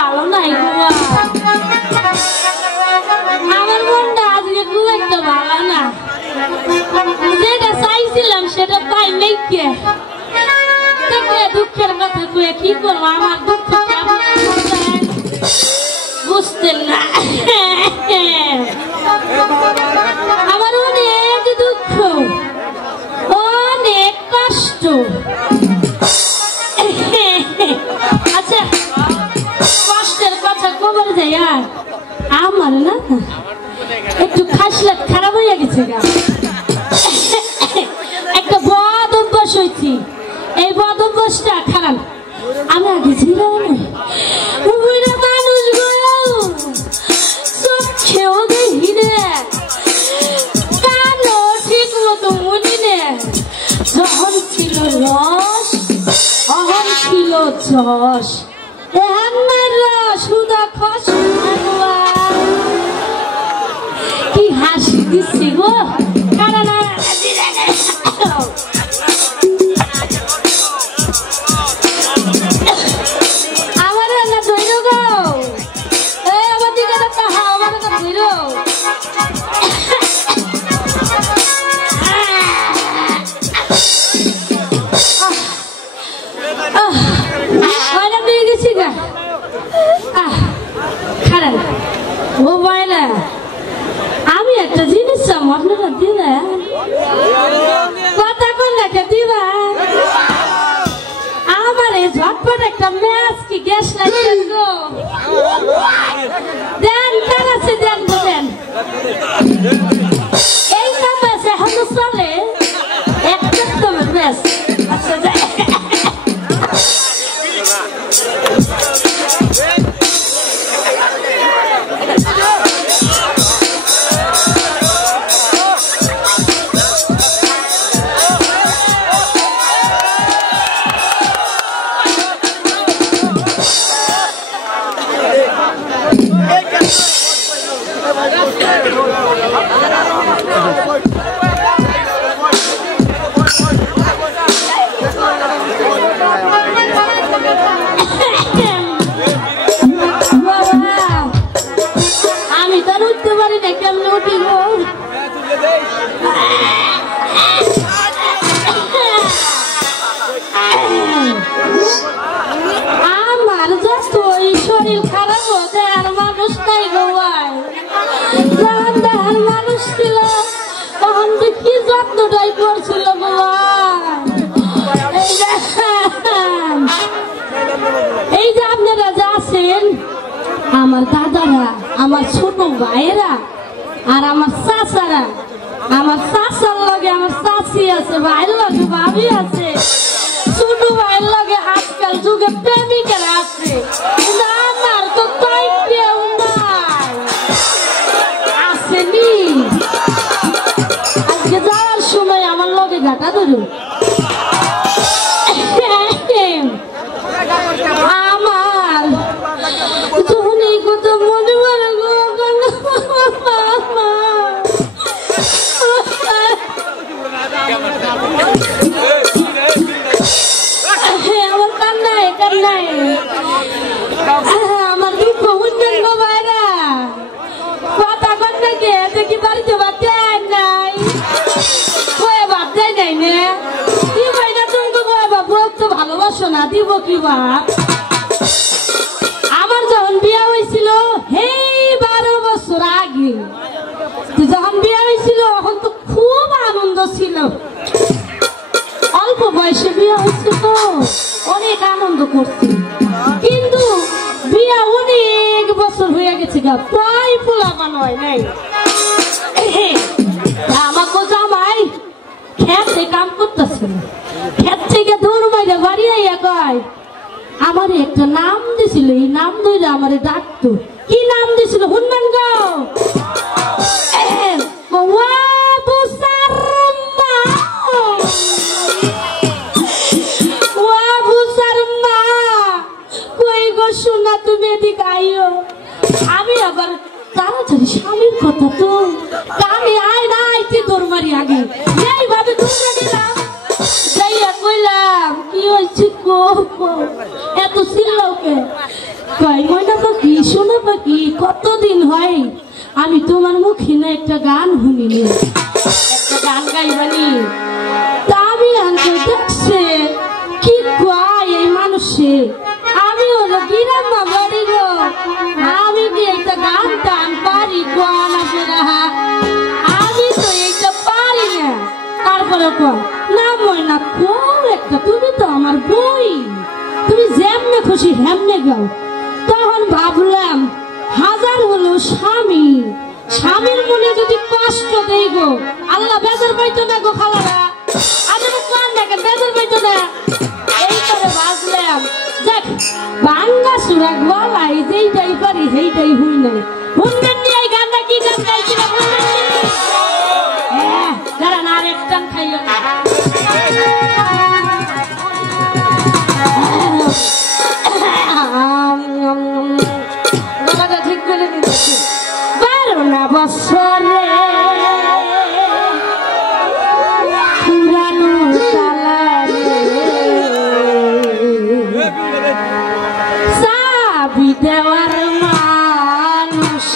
ভালো নাই বাবা, আমার মনটা আজকে খুব একটা ভালো না। যেটা চাইছিলাম সেটা পাই নাই, কে দুঃখের কথা কয়ে কি করবো, আমার দুঃখ বুঝতেন না। আমার অনেক দুঃখ, অনেক কষ্ট। আচ্ছা, কষ্টের কথা কবর যায় আর আমার না একটু খাসলাত খারাপ হয়ে গেছে গা। একটা বদ অভ্যাস হয়েছি, এই বদ অভ্যাসটা খারাপ। আমি আগে ছিলাম মানুষ চোখেও দেখি নে, কানও ঠিক মতো মনি নে। যখন ছিল রস, অহন ছিল যশ, সুদা খস কি হাসি দিচ্ছি গো। কারণ আমার না ধৈর্য গো, আমার দিকে তাহা আমার না ধৈর্য। ও বাইরা, আমি একটা জিনিস চাম, আপনারা দিলে কথা কন্যাকে দিবা। আমার এই ঝটপট একটা ম্যাচ কি গ্যাস লাগবে গো, দেন কার আছে দেন দেন। এই ম্যাচ এখনো চলে, একটা তোমার ম্যাচ। আচ্ছা আমার দাদারা, আমার ছোট ভাইয়েরা আর আমার চাচারা, আমার চাচার লগে আমার চাচি আছে, ভাইয়ের লগে ভাবি আছে, ছোট ভাইয়ের লগে আজকাল যুগে প্রেমিকেরা আছে। আমার তো তাই কেউ নাই, আসেনি। আজকে যাওয়ার সময় আমার লগে ঘাটা ধরুন, আমার তুমি কত মনে পড়ে গো। আমার কান্নায় কান্নায় আমার দুঃখ বুঝলেন গো ভাইরা। কথা কন্যাকে দেখি বাড়িতে ভাত নাই, কয়ে ভাত দেয় নাই না, কি ভাইরা তুমি বাবু তো ভালোবাসো না, দিব কি ভাত। আমার যখন বিয়া হয়েছিল এই 12 বছর আগে, যখন বিয়া হয়েছিল তখন তো খুব আনন্দ ছিল। অল্প বয়সে বিয়া হচ্ছে তো অনেক আনন্দ করছি, কিন্তু বিয়া অনেক বছর হয়ে গেছে গা, প্রায় পোলাপান হয় নাই। আমাকে জামাই খেতে কাম করতেছিল, খেত থেকে দৌড় মাইরে বাড়ি আইয়া কয় আমার একটা নাম দিছিল, এই নাম ধরে আমার ডাকতো। কি নাম দিছিল শুনবেন গো? কই গো শোনা, তুমি এদিকে আইও। আমি আবার তাড়াতাড়ি স্বামীর কথা তো আমি আয় না আইতে দৌড় মারি আগে এইভাবে দৌড়ে গেলাম, যাইয়া কইলাম কি হয়েছে এত চিল্লাওকে কয় ময়না পাখি শোনো পাখি কতদিন হয় আমি তোমার মুখে না একটা গান শুনিনি একটা গান গাইবানি তা আমি আনতে দেখছে কি কয় এই মানুষে আমি হলো গিরাম্মা বাড়ি গো আমি কি একটা গান টান পারি গান আছে রাহা আমি তো এইটা পারি না তারপরে না ময়না কোন একটা তুমি তো আমার বই তুমি যেমনে খুশি হেমনে গাও তখন ভাবলাম হাজার হলো স্বামী স্বামীর মনে যদি কষ্ট দেই গো আল্লাহ বেজার পাইতো না গো খালারা আমার কোন দেখে বেজার পাইতো না এই করে ভাবলাম দেখ বাংলা সুরা গলাই যেইটাই পারি সেইটাই হই না শুনবেন নি এই গানটা কি গান গাইছিলাম হ্যাঁ দাঁড়ান আর একটা খাইও না গলাটা ঠিক করে দিচ্ছি 12 বছরে পুরানো তালারে চাবি দেওয়ার মানুষ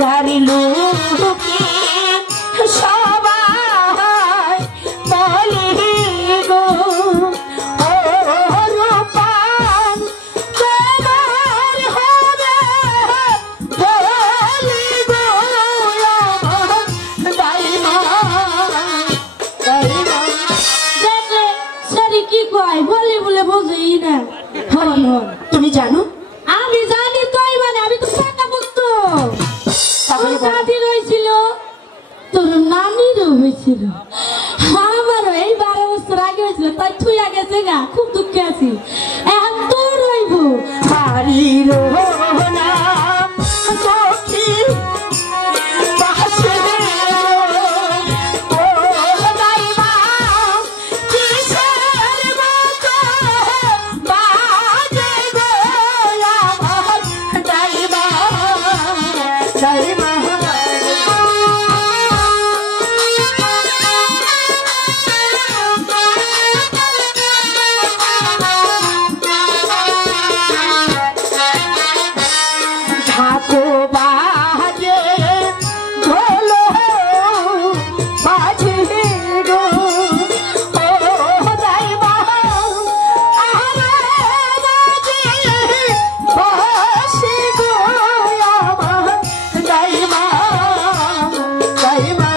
পাড়ার লোকে সবাই বলে গো ও রূপান তোমার হবে বলি গো দাইমা দেখলে সারি কি কয় বলে বলে বোঝেই না। হন হন তুমি জানো আমি জানি তাই মানে আমি তো টাকা বলতো তাহলে বলো। দাদি রয়েছিল তোর নানিরও হয়েছিল আমারও এই 12 বছর আগে হয়েছিল তাই তুই আগে গা খুব দুঃখে আছি এখন তোর রইব বাড়ির নাম সখী পাশে ও দাইমা কিসের মতো বাজে গো আমার দাইমা দাইমা ঢাকো বাজে ঢোলো বাজে গো ও দাইমা আরে বাজে বাসি গো আমার দাইমা দাইমা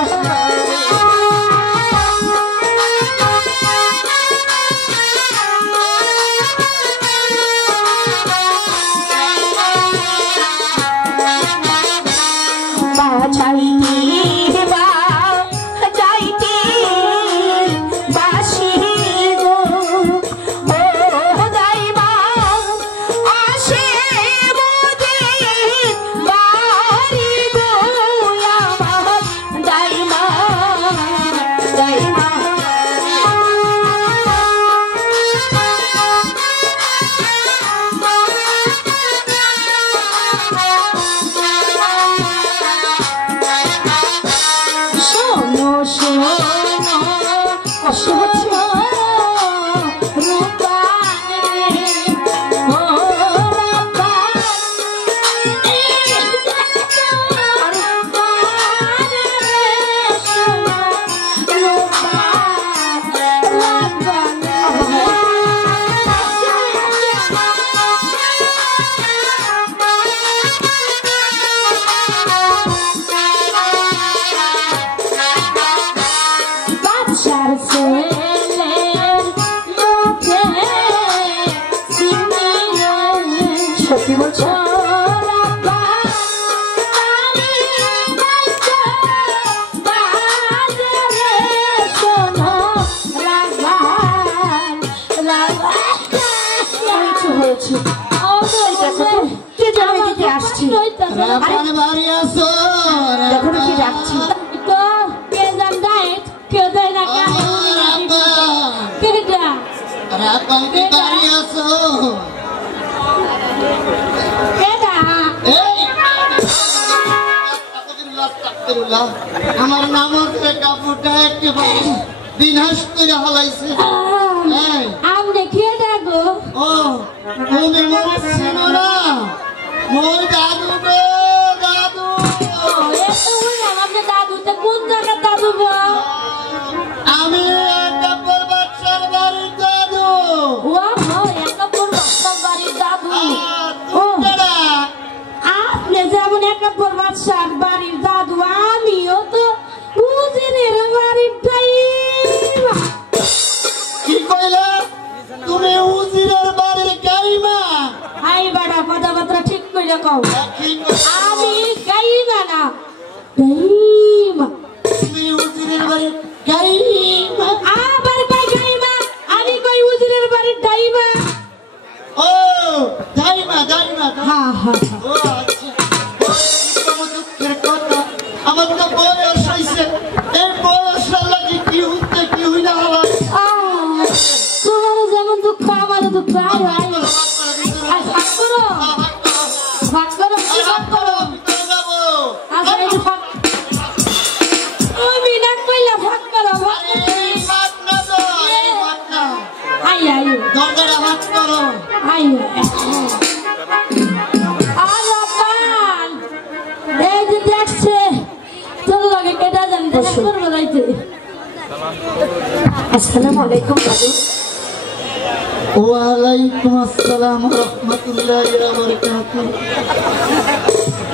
বাছাইতে বা যাইতে বাসি গো ও দাইমা আসে মোদের বাড়ি গো আমার দাইমা দাইমা শোনো শোনো অসহ্য রূপানে ও রূপান বাদশার ছেলের লোকে চিনিলে সত্যি বলছো হয়েছে কে যেন এদিকে আসছে রাপান বাড়ি আসো দেখো না কি ডাকছি তো কে জান ডাইট কেউ দেয় না কেডা রাপান বাড়ি আসো কেডা এই আস্তাগফিরুল্লাহ আমার নাম হচ্ছে কাপুরটা একেবারে বিনাশ করে হলাইছে এই আমনে কেডা গো ও তুমি মনে চিনো না মই দাদু গো দাদু এ তো বললাম আপনি দাদু তো কোন জায়গার দাদু গো আমি কাপুর বাচ্চার বাড়ির দাদু ও হো একাপুর বাচ্চার বাড়ির দাদু ও আপনি যেমন একাপুর বাচ্চার বাড়ির দাদু আমিও তো উজিরের বাড়ির ডাইমা কি কইলে তুমি উজিরের বাড়ির গাইমা হাই বাড়া কথাবার্তা ঠিক কইরা কও কি কইলে আমি গাইমা না ডাইমা তুমি উজিরের বাড়ির গাইমা আবার কই গাইমা আমি কই উজিরের বাড়ির ডাইমা ও গাইমা গাইমা হ্যাঁ হ্যাঁ ও আচ্ছা তোমার দুঃখের কথা আমার তো বয়স হইছে এই বয়সের লাগি কি হইতে কি হইনা হলো তোমার যেমন দুঃখ আমার দুঃখ আয় আয় ভাগ করো ভাগ করো কি ভাগ করো আচ্ছা এই ভাগ বসুন। করবো যাইতে। আসসালামু আলাইকুম দাদু। ওয়ালাইকুম আসসালাম রাহমাতুল্লাহি ওয়া বারাকাতুহু।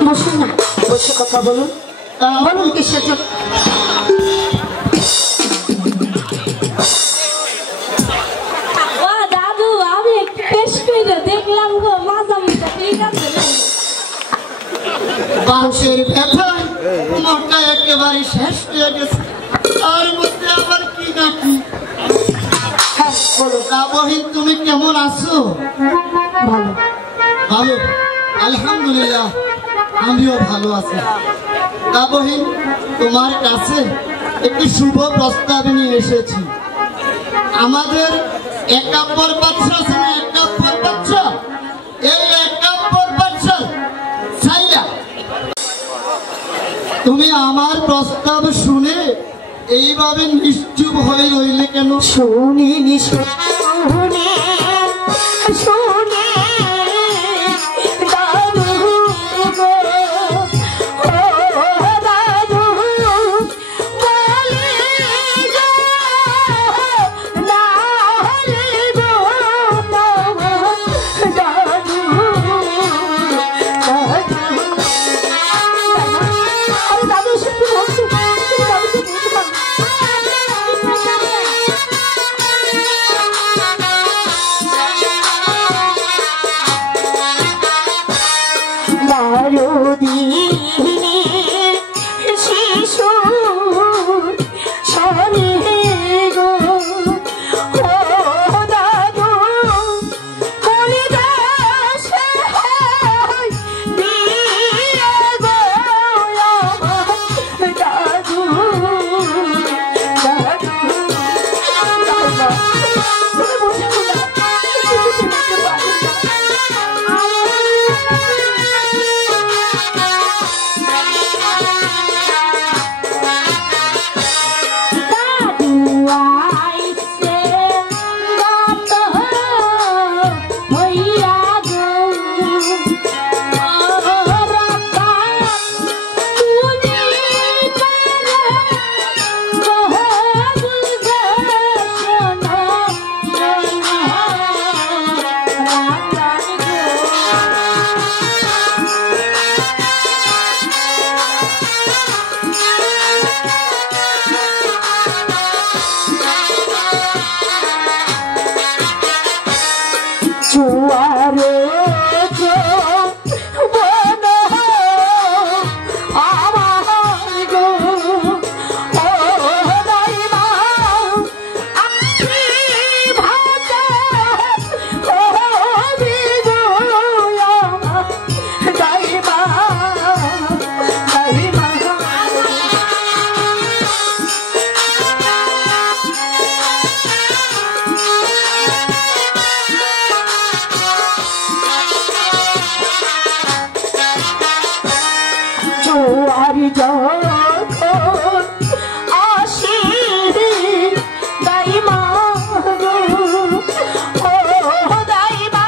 বসুন না, বসে কথা বলুন। বলুন কিসের জন্য? ও দাদু, আমি একটু পেশ করে দেখলাম গো, মাজা মুখটা ঠিক আছে না? বাঁশের ব্যথায় মোটা একেবারে শেষ হয়ে গেছে, তার মধ্যে আবার কি না কি। হ্যাঁ বলুন। তা বহিন, তুমি কেমন আছো? ভালো। ভালো, আলহামদুলিল্লাহ, আমিও ভালো আছি। তা বহিন, তোমার কাছে একটি শুভ প্রস্তাব নিয়ে এসেছি। আমাদের একাব্বর বাদশা আছে না, একাব্বর বাদশা, এই একাব্বর বাদশা সাইলা, তুমি আমার প্রস্তাব শুনে এইভাবে নিশ্চুপ হয়ে রইলে কেন? শুনিনি শুনে শুনে দাদু গো, ও দাদু বলে গো, না হলে গো দাদু দাদু শুধু বলছি, তুমি দাদুকে বলতে পারো। দিনে শিশু শনি গো, ও দাদু বলি দাসে দিয়ে গো আমার দাদু দাদু। তুমি বসে কিছু করতে পারি না। জুয়ারে বন আমার গো, ও দাইমা আমি ভাতে হবি গো আমার দাইমা দাইমা। জোয়ার যখন আসি দাইমা গো, ও দাইমা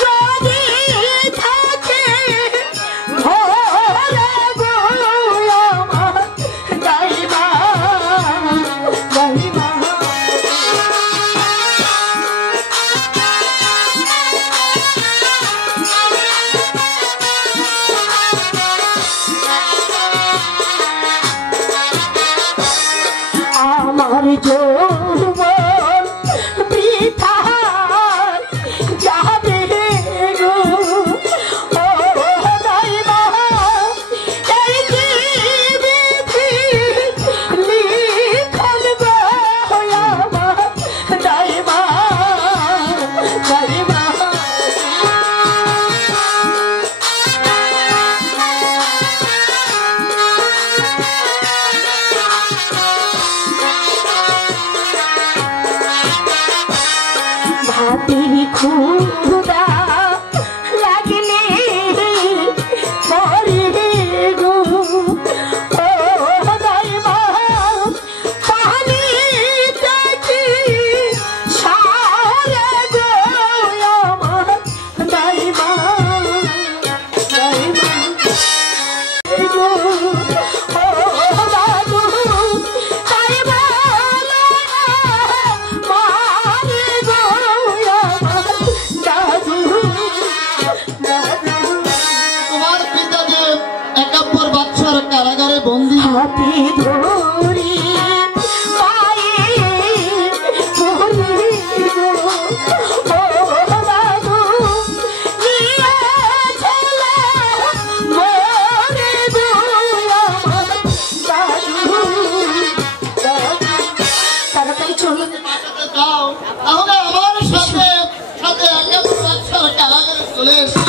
যদি থাকে ঘরে গো আমার দাইমা দাইমা। আমার যৌবন বৃথা যাবে গো, ও দাইমা এই বিধি লিখন গো আমার দাইমা দাইমা। ভাতের ক্ষুধা লাগলে মরে গো, ও দাইমা পানি দেখি সারে গো আমার দাইমা দাইমা গো, ও দাদু একাব্বর বাদশার কারাগারে বন্দী। হাতি ধরি তাড়াতাড়ি চলো। তাহলে আমার সাথে সাথে একাব্বর বাদশার কারাগারে চলে এসো।